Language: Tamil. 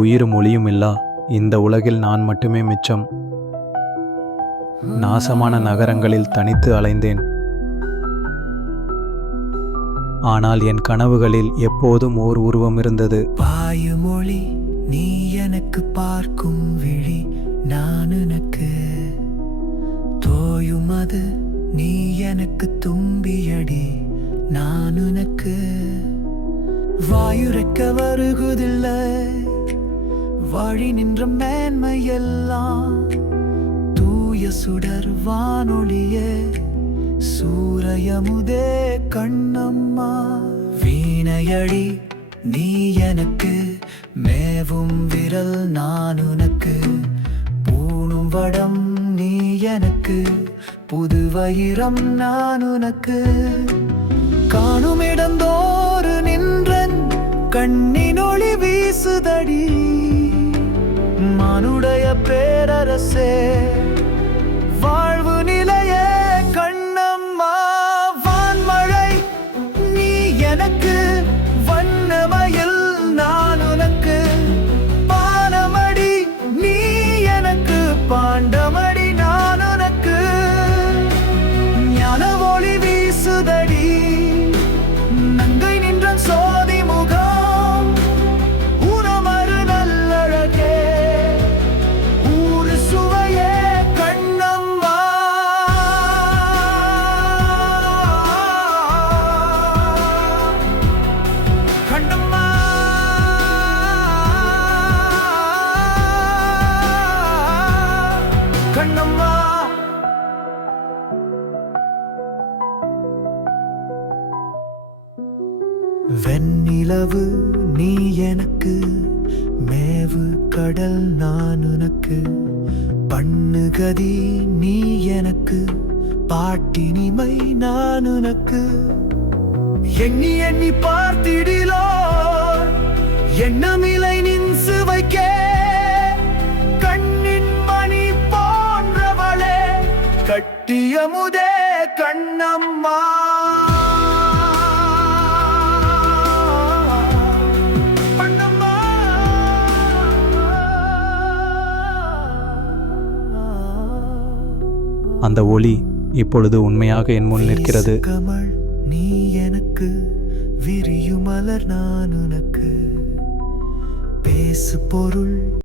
உயிரும் ஒளியும் இல்லா இந்த உலகில் நான் மட்டுமே மிச்சம். நாசமான நகரங்களில் தனித்து அலைந்தேன். ஆனால் என் கனவுகளில் எப்போதும் ஓர் உருவம் இருந்தது. பாயுமொழி நீ எனக்கு பார்க்கும் விழி, நான் உனக்கு தோயும் அது நீ எனக்கு தும்பியடி, நான் உனக்கு வாயுரைக்க வருகுதில்லை வாழி நின்ற மேன்மையெல்லாம் தூய சுடர் வானொளியே சூரியமுதே கண்ணம்மா. வீணையடி நீ எனக்கு மேவும் விரல், நான் உனக்கு பூணும் வடம், நீ எனக்கு புது வைரம், நான் உனக்கு காணுமிடந்தோறு நின்றன் கண்ணினொளி வீசுதடி, மானுடைய பேரரசே வாழ்வு நிலையே கண்ணம்மா. வான்மழை நீ எனக்கு வண்ணமயில், நான் உனக்கு பானமடி, நீ எனக்கு பாண்டமடி, நான் உனக்கு ஞான ஒளி வீசுதடி, நங்கை நின்ற சோதி முகம் உணமரு நல்லழகே ஊரு சுவையே கண்ணம்மா. கண்ணம்மா கண்ணம்மா. வெண்ணிலவு நீ எனக்கு மேவு கடல், நான் உனக்கு பண்ணுகதி, நீ எனக்கு பாட்டினிமை, நான் உனக்கு எண்ணி எண்ணி பார்த்திடிலோ எண்ணமிலை நின்று வைக்க கண்ணின் மணி போன்றவளே கட்டியமுதே கண்ணம்மா. அந்த ஒளி இப்பொழுது உண்மையாக என் முன் நிற்கிறது. கமல் நீ எனக்கு விரியும் மலர், நான் உனக்கு பேசு பொருள்.